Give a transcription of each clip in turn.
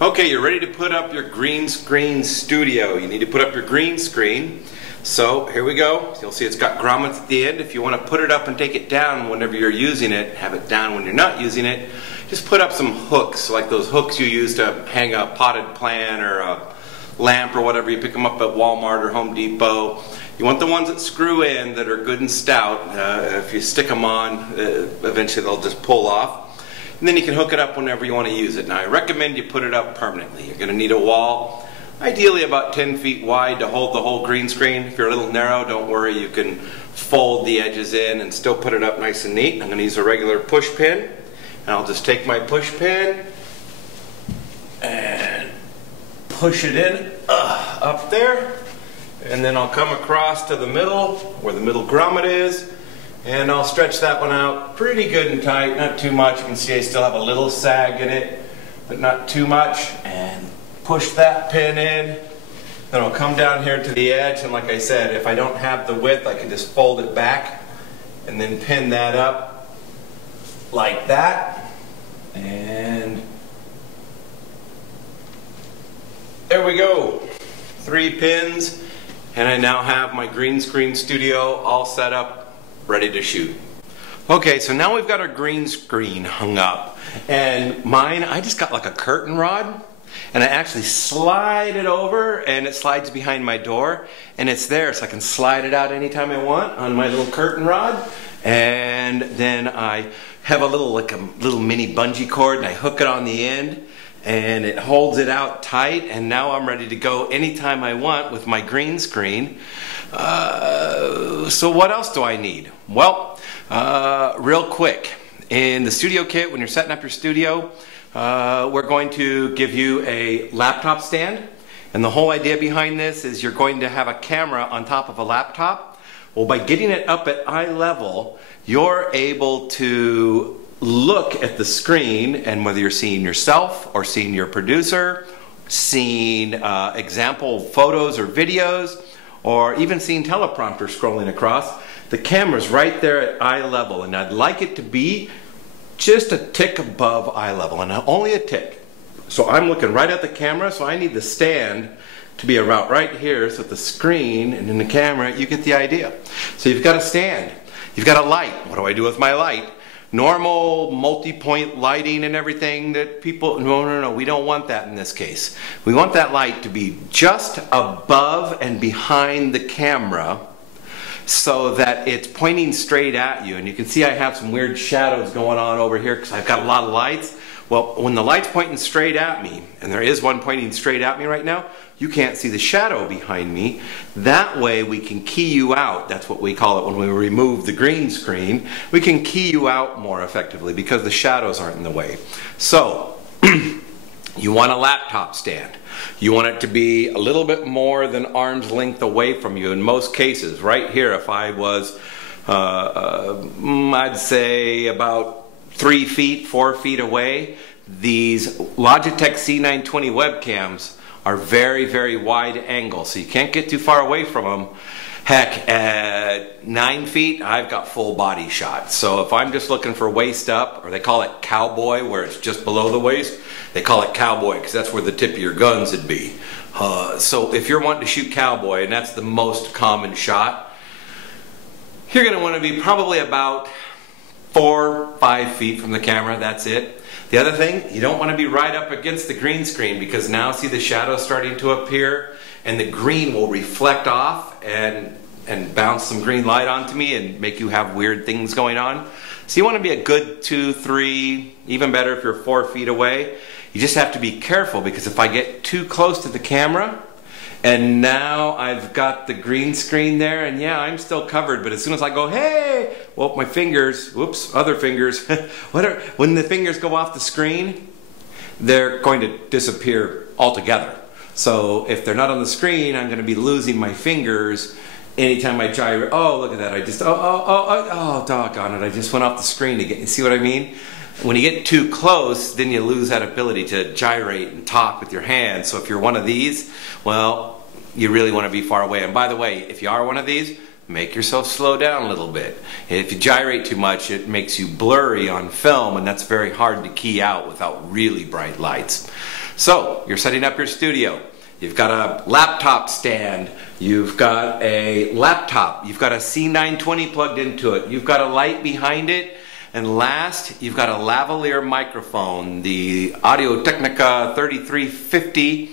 Okay, you're ready to put up your green screen studio. You need to put up your green screen. So here we go. You'll see it's got grommets at the end. If you want to put it up and take it down whenever you're using it, have it down when you're not using it, just put up some hooks, like those hooks you use to hang a potted plant or a lamp or whatever. You pick them up at Walmart or Home Depot. You want the ones that screw in, that are good and stout. If you stick them on, eventually they'll just pull off. And then you can hook it up whenever you want to use it. Now I recommend you put it up permanently. You're going to need a wall, ideally about 10 feet wide, to hold the whole green screen. If you're a little narrow, don't worry, you can fold the edges in and still put it up nice and neat. I'm going to use a regular push pin, and I'll just take my push pin and push it in up there, and then I'll come across to the middle where the middle grommet is, and I'll stretch that one out pretty good and tight, not too much. You can see I still have a little sag in it, but not too much, and push that pin in. Then I'll come down here to the edge, and like I said, if I don't have the width, I can just fold it back and then pin that up like that, and there we go. 3 pins, and I now have my green screen studio all set up, ready to shoot. Okay, so now we've got our green screen hung up, and mine, I just got like a curtain rod, and I actually slide it over, and it slides behind my door, and it's there, so I can slide it out anytime I want on my little curtain rod. And then I have a little mini bungee cord, and I hook it on the end, and it holds it out tight, and now I'm ready to go anytime I want with my green screen. So what else do I need? Well, real quick, in the studio kit, when you're setting up your studio, we're going to give you a laptop stand, and the whole idea behind this is you're going to have a camera on top of a laptop. Well, by getting it up at eye level, you're able to look at the screen, and whether you're seeing yourself or seeing your producer, seeing example photos or videos, or even seeing teleprompter scrolling across, the camera's right there at eye level, and I'd like it to be just a tick above eye level, and only a tick. So I'm looking right at the camera, so I need the stand to be about right here, so that the screen and in the camera, you get the idea. So you've got a stand, you've got a light. What do I do with my light? Normal multi-point lighting and everything that people, no, we don't want that in this case. We want that light to be just above and behind the camera, so that it's pointing straight at you. And you can see I have some weird shadows going on over here because I've got a lot of lights. Well, when the light's pointing straight at me, and there is one pointing straight at me right now, you can't see the shadow behind me. That way we can key you out. That's what we call it when we remove the green screen. We can key you out more effectively because the shadows aren't in the way. So, you want a laptop stand. You want it to be a little bit more than arm's length away from you in most cases. Right here, if I was, I'd say about 3 feet, 4 feet away. These Logitech C920 webcams are very, very wide angle, so you can't get too far away from them. Heck, at 9 feet, I've got full body shots. So if I'm just looking for waist up, or they call it cowboy, where it's just below the waist, they call it cowboy because that's where the tip of your guns would be. So if you're wanting to shoot cowboy, and that's the most common shot, you're going to want to be probably about 4, 5 feet from the camera. That's it. The other thing, you don't want to be right up against the green screen, because now see the shadow starting to appear, and the green will reflect off and bounce some green light onto me and make you have weird things going on. So you want to be a good 2, 3, even better if you're 4 feet away. You just have to be careful, because if I get too close to the camera, and now I've got the green screen there, and yeah, I'm still covered, but as soon as I go, hey, well, my fingers, whoops, other fingers, when the fingers go off the screen, they're going to disappear altogether. So if they're not on the screen, I'm going to be losing my fingers anytime I gyrate. Oh, look at that, I just, oh, doggone it, I just went off the screen again. You see what I mean? When you get too close, then you lose that ability to gyrate and talk with your hands. So if you're one of these, well, you really want to be far away. And by the way, if you are one of these, make yourself slow down a little bit. If you gyrate too much, it makes you blurry on film, and that's very hard to key out without really bright lights. So you're setting up your studio. You've got a laptop stand, you've got a laptop, you've got a C920 plugged into it, you've got a light behind it, and last, you've got a lavalier microphone, the Audio-Technica 3350.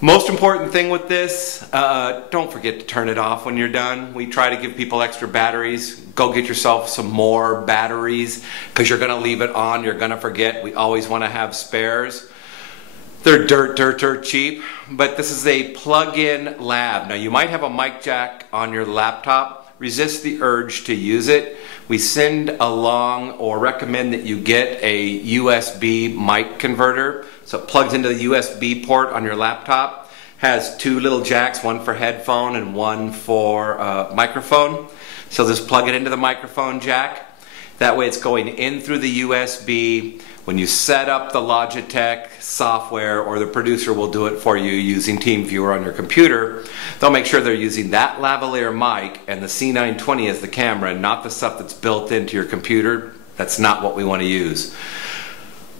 Most important thing with this, don't forget to turn it off when you're done. We try to give people extra batteries. Go get yourself some more batteries because you're going to leave it on, you're going to forget. We always want to have spares. They're dirt cheap, but this is a plug-in lab. Now you might have a mic jack on your laptop. Resist the urge to use it. We send along or recommend that you get a USB mic converter. So it plugs into the USB port on your laptop. Has two little jacks, one for headphone and one for microphone. So just plug it into the microphone jack. That way it's going in through the USB. When you set up the Logitech software, or the producer will do it for you using TeamViewer on your computer, they'll make sure they're using that lavalier mic and the C920 as the camera, not the stuff that's built into your computer. That's not what we want to use.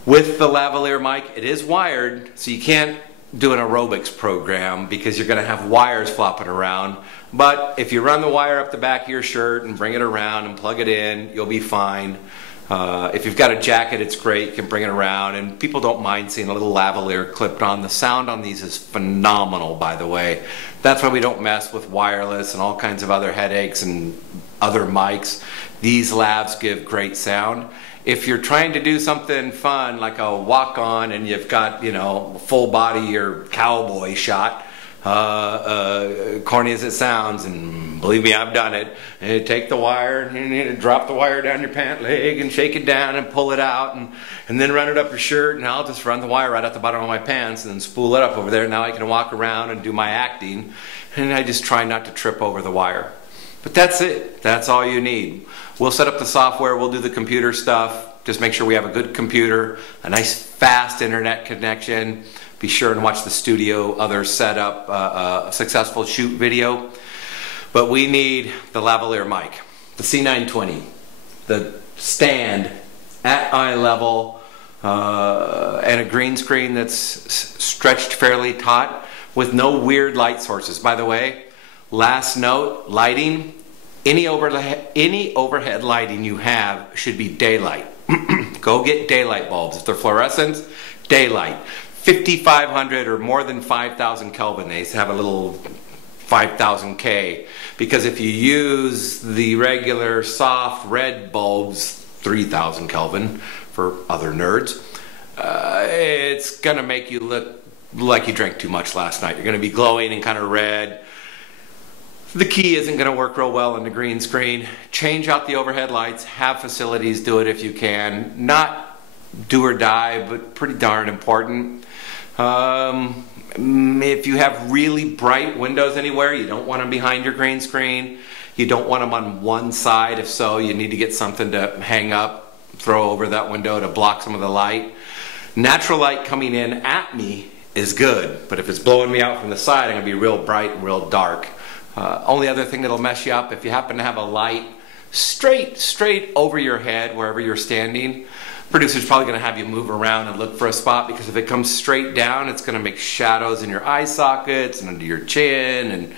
With the lavalier mic, it is wired, so you can't do an aerobics program because you're going to have wires flopping around. But if you run the wire up the back of your shirt and bring it around and plug it in, you'll be fine. If you've got a jacket, it's great. You can bring it around, and people don't mind seeing a little lavalier clipped on. The sound on these is phenomenal, by the way. That's why we don't mess with wireless and all kinds of other headaches and other mics. These lavs give great sound. If you're trying to do something fun like a walk-on and you've got, you know, full body or cowboy shot, corny as it sounds, and believe me, I've done it, and you take the wire and you need to drop the wire down your pant leg and shake it down and pull it out and then run it up your shirt, and I'll just run the wire right at the bottom of my pants and then spool it up over there. Now I can walk around and do my acting, and I just try not to trip over the wire. But that's it. That's all you need. We'll set up the software, we'll do the computer stuff. Just make sure we have a good computer, a nice fast internet connection. Be sure and watch the studio other setup, a successful shoot video. But we need the lavalier mic, the C920, the stand at eye level, and a green screen that's stretched fairly taut with no weird light sources. By the way, last note, lighting, any overhead lighting you have should be daylight. Go get daylight bulbs. If they're fluorescent, daylight. 5,500 or more than 5,000 Kelvin. They have a little 5,000 K. Because if you use the regular soft red bulbs, 3,000 Kelvin for other nerds, it's going to make you look like you drank too much last night. You're going to be glowing and kind of red. The key isn't going to work real well on the green screen. Change out the overhead lights. Have facilities do it if you can. Not do or die, but pretty darn important. If you have really bright windows anywhere, you don't want them behind your green screen. You don't want them on one side. If so, you need to get something to hang up, throw over that window to block some of the light. Natural light coming in at me is good, but if it's blowing me out from the side, I'm going to be real bright and real dark. Only other thing that'll mess you up, if you happen to have a light straight over your head wherever you're standing, producer's probably going to have you move around and look for a spot, because if it comes straight down, it's going to make shadows in your eye sockets and under your chin and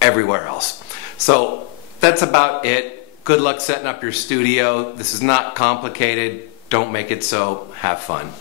everywhere else. So that's about it. Good luck setting up your studio. This is not complicated. Don't make it so. Have fun.